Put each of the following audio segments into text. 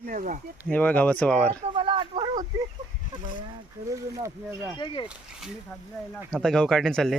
हे बघा गव्हाचं वावर. आता गहू काढणे चालले.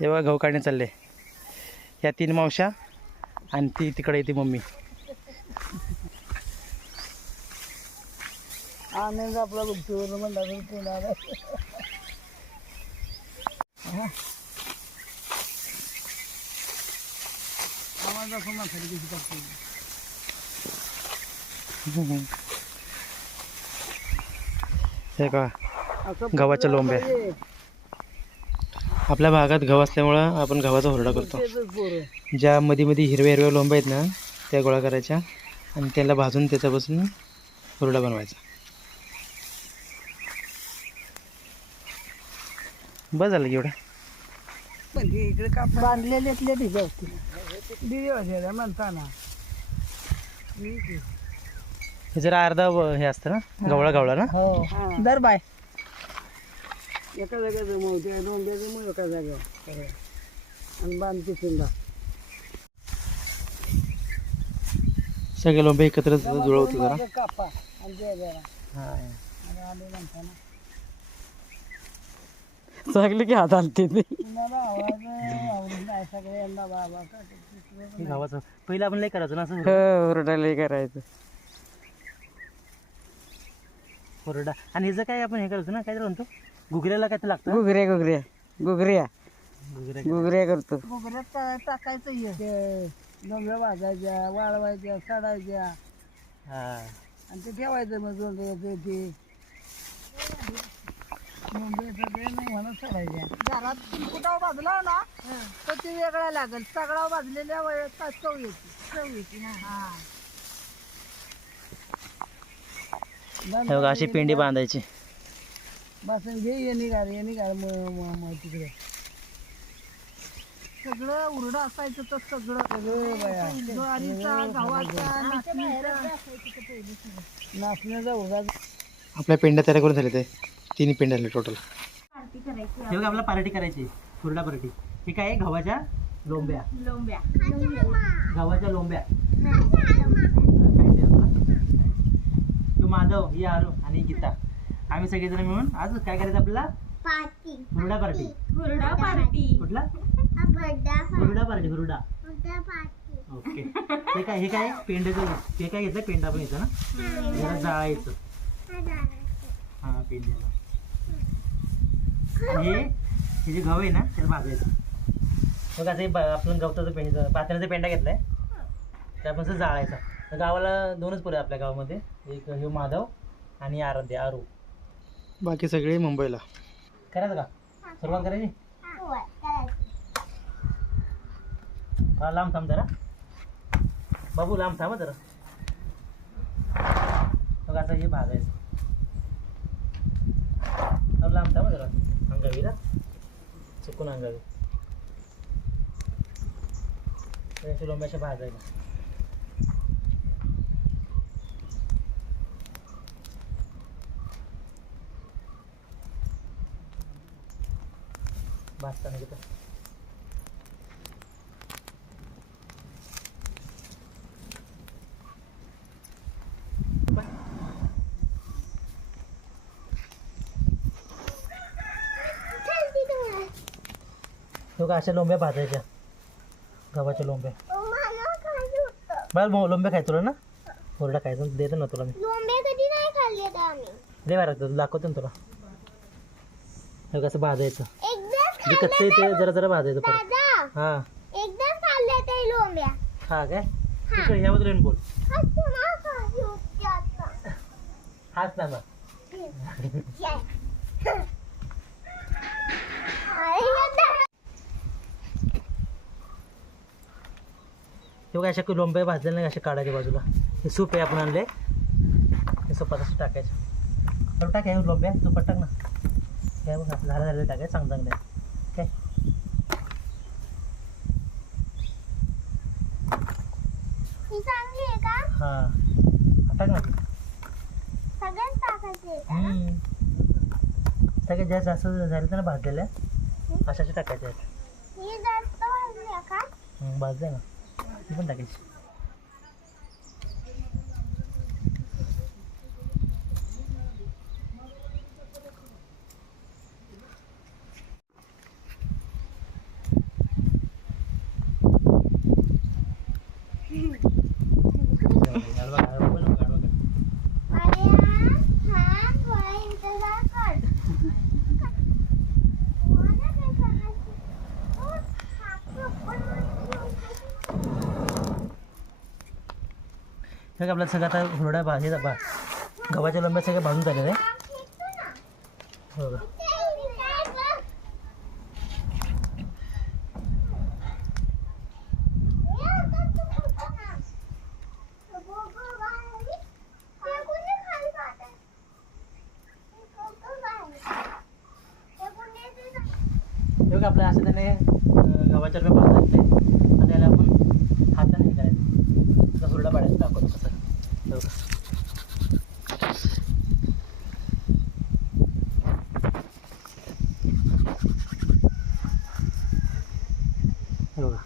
हे बघा गहू काढणे चालले. या तीन मावशा आणि ती तिकडे येते मम्मी. आनंद आपला गुप्तीवर म्हणला कशी टाकते हे का असं गव्हाच्या लोंब्या. आपल्या भागात गहू असल्यामुळं आपण गव्हाचा हुरडा करतो. ज्या मध्ये मध्ये हिरव्या हिरव्या लोंब्या आहेत ना त्या गोळा करायच्या आणि त्याला भाजून त्याच्यापासून हुरडा बनवायचा. बस झालं एवढं. पण ते इकडे का बांधलेल्यातले ढिगे असतील दिवे होते म्हणताना. हे जरा अर्धा व- हे असतं ना? गवळा गवळा ना? हो. दर बाय. एका जागेचं मोठ्या दोन मग एका जागेवर. आणि बांधते चिंदा सगळे लोंबे एकत्र जुळवतो जरा. कापा आणि द्या जरा. हा. आणि आले म्हणताना चांगली की हात आणते ते कुणाला आवाज आवडत नाही सगळ्यांना बाबा का ते. दुसरं हे गावाचं पहिलं आपण लय करायचं ना असं? हुरडा लय करायचं. हुरडा. आणि ह्याचं काय आपण हे करायचं ना काय तर म्हणतो? गुगऱ्याला काय ते लागतं? गुगऱ्या गुगऱ्या गुगऱ्या गुगऱ्या गुगऱ्या करतो. गोगऱ्यात टा- टाकायचं हे? ते डोंगऱ्या भाजायच्या वाळवायच्या सडायच्या. हा. आणि ते ठेवायचं मग ते डोंगऱ्याचं ते नाही म्हणत सडायच्या घरात कुठं भाजला ना तर ते वेगळा लागेल. सगळा भाजलेल्या वेळेत चव येते. चव येते ना. हा. बघा अशी पेंडी बांधायची. बसून घे ये निघाल ये निघाल तिकडे. सगळं उरडं असायचं तर सगळं. सगळं ज्वारीचा गव्हाचा नाचण्याचा उरडा. आपल्या पेंड्या तयार करून झाले ते. तिन्ही पेंड्या झाले टोटल हे बघा आपल्याला पार्टी करायची हुरडा पार्टी. हे काय आहे? गव्हाच्या लोंब्या. लोंब्या. गव्हाच्या लोंब्या. तू माधव ही आरू आणि गीता. आम्ही सगळेजण मिळून आज काय करायचं आपल्याला? पार्टी. हुरडा पार्टी. हुरडा पार्टी. कुठला? हुरडा पार्टी. हुरडा पार्टी ओके. हे काय हे काय? पेंड्याचं हे काय घेतलं पेंडा पण येतं ना? जरा जाळायचं. हा पेंड्याला हे हे जे गहू आहे ना त्याला भाजायचं मग असं हे ब- आपण गवताचं पेंड पात्र्याचा पेंडा घेतलाय. त्यापासून असं जाळायचा. तर गावाला दोनच पोरं आहे आपल्या गावामध्ये. एक हे माधव आणि आराध्य आरू. बाकी सगळे मुंबईला. करायचं का? सुरुवात करायची? हा लांब थांब जरा. बाबू लांब थांब हं जरा. मग आता हे भाजायचं. हा, लांब थांब हं जरा. अंगावी चुकून अंगावी. अशा लोंब्याच्या भाजायच्या भाजताना घेतो तो का अशा लोंब्या भाजायच्या गव्हाच्या लोंब्या मो- लोंब्या खायचं तुला ना? हुरडा खायचं देतो ना तुला मी. दे बरं तुला दाखवतो ना तुला. हे कसं भाजायचं? एकदाच जे कच्चं आहे ते जरा जरा भाजायचं परत. हां. हा काय? तिकडे बोल. हाच ना मग अरे हे तर- हे बघा अशा लोंब्या भाजलेल्या नाही अशा काढायच्या बाजूला. हे सूप आहे आपण आणले हे सुपात असं टाकायचं. तर टाक हे लोंब्या सुपात टाक ना. काय बघ झालं झालेलं टाकाय चांगलं चांगलं आहे. काय ही आहे टाक ना. सगळ्यात टाकायची आहे जास्त जास्त झालं ना भाजलेल्या अशा टाकायच्या आहेत. ही आहे भाजल्या ना. ती पण टाकायची गाढवा, गाढवा पण नको, गाढवा कर. आर्या, हा थोडा इंतजार कर. मला काय करायचं? तू हा पण हे बघ, सगळं आता हुरडा भाजी बा गव्हाच्या लंब्या सगळ्या भाजून झालेलं आहे हो का? आपल्या असं त्याने अं, गव्हाच्या लंब्या भाजून घेतले आता याला आपण हाताने हे करायचं आता हुरडा पाडायचा दाखवतो कसं हे बघा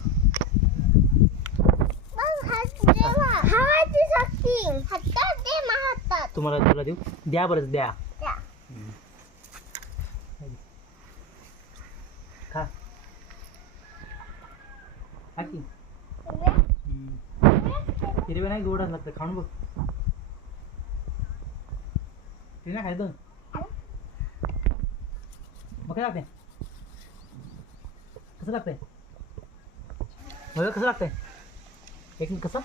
हे बघा हवाची शक्ती हातात दे मा हातात तुम्हाला तुला देऊ? द्या बरं द्या. द्या. खा. खा की. हिरवे नाही गोडच लागतं खाऊन बघ. ते नाही खायचं मग काय लागते कसं लागतंय? बघ कसं लागतंय? एक कसं?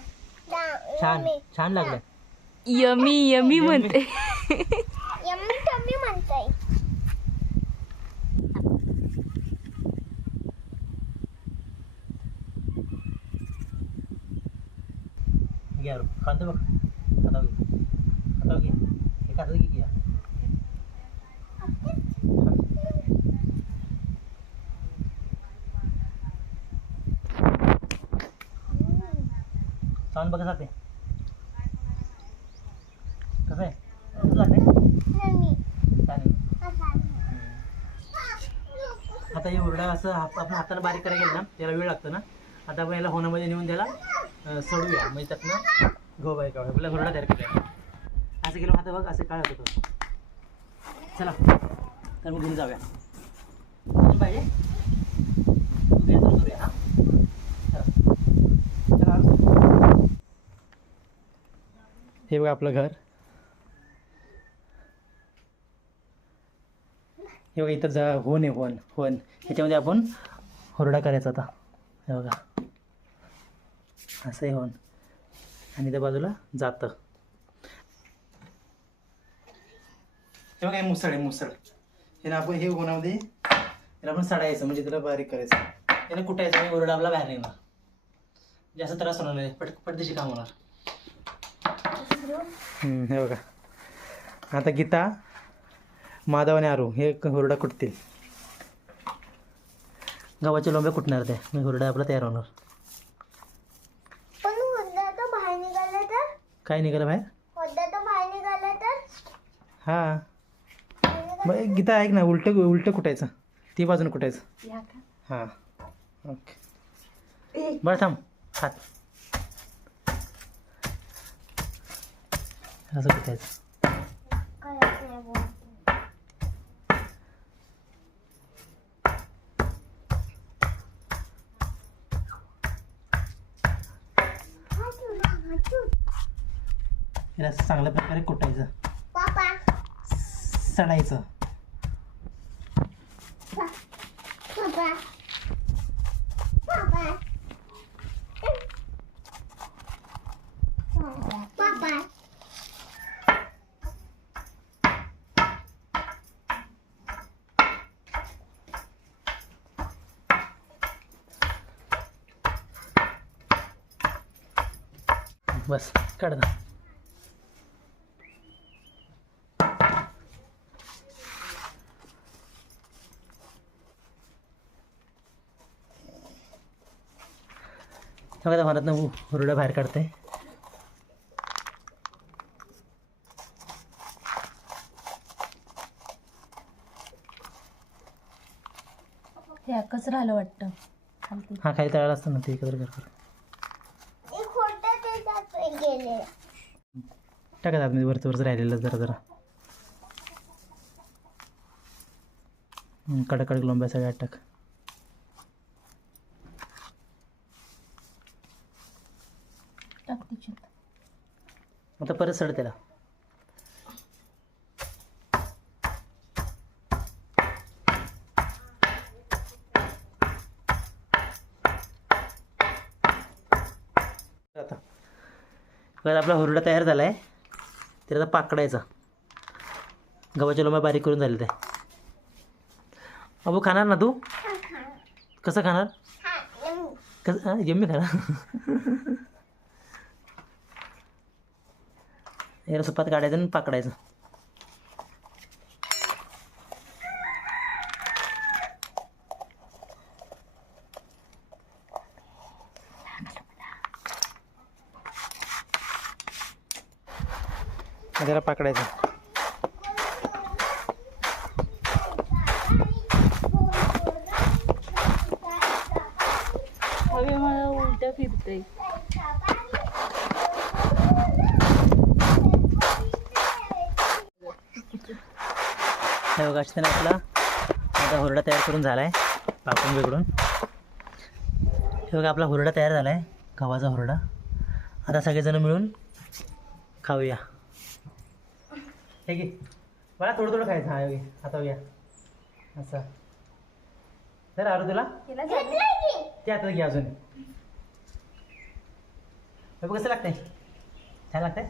छान छान लागलंय. यमी यमी म्हणते यम्मी टम्मी म्हणताय घ्या रो खातो बघ खाता घे खाता घे हे खाता घे घ्या चालून बघा जाते कसं आहे कसं लागतंय यम्मी छान आहे आता हे हुरडा असं आपण हाताने बारीक करायला गेलं ना त्याला वेळ लागतो ना. आता आपण याला होण्यामध्ये नेऊन त्याला सोडूया. म्हणजे त्यातनं गहू बाहेर काढूया आपल्याला हुरडा तयार करूया असं गेलो आता बघ असं काय होतं. चला तर मग घेऊन जाऊया. पाहिजे? घे करूया चला. हे बघा आपलं घर. हे बघा इथं जा होन आहे होन होन ह्याच्यामध्ये आपण हुरडा करायचा आता हे बघा. असं आहे होन आणि त्या बाजूला जातं. हे बघा हे मुसळ आहे मुसळ. याला आपण हे होण्यामध्ये याला आपण सडायचं म्हणजे त्याला बारीक करायचं. याला कुटायचं म्हणजे हुरडा आपला बाहेर निघणार. जास्त त्रास होणार नाही पट पटदिशी काम होणार. हम्म, हे बघा. आता गीता माधव आणि आरू हे हुरडा कुटतील. गव्हाच्या लोंब्या कुटणार ते. मग हुरडा आपला तयार होणार. पण होद्दा तो बाहेर निघाला तर? काय निघालं बाहेर? होद्दा तो बाहेर निघाला तर? हां. मग गीता ऐक ना उलटं उलटं कुटायचं. ती बाजून कुटायचं. हां. ओके. बरं थांब. हात. असं कुटायचं. याला चांगल्या प्रकारे कुटायचं. पापा. सडायचं. बस काढ ना. बघा घरात हुरडा बाहेर काढते हे एकच राहिलं वाटतं. खालती हा खाली तळाला असतं ना ते एकत्र कर गेले टाका आतमध्ये वरचं वरचं राहिलेलं जरा जरा. कडक कडक लोंब्या सगळ्या टाक. आता परत सड त्याला आता बघा आपला हुरडा तयार झाला आहे तर आता पाकडायचा. गव्हाच्या लोंब्या बारीक करून झाले ते अबू खाणार ना तू? कसं खाणार? कसं हां यम्मी खाणार? याला सुपात काढायचं आणि पाकडायचं. पाकडायचं. हवे मला उलट्या फिरते हे बघा अशा आपला आता हुरडा तयार करून झाला आहे पाकून बिघडून हे बघा आपला हुरडा तयार झाला आहे गव्हाचा हुरडा. आता सगळेजण मिळून खाऊया. हे की मला थोडं थोडं खायचं. हा घे. आता घ्या. असं. तर आरू तुला. ते आता घ्या अजून. हे बघ कसं लागतंय. छान लागतंय.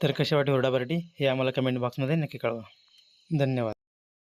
तर कशी वाटते हुरडा पार्टी हे आम्हाला कमेंट बॉक्समध्ये नक्की कळवा. धन्यवाद.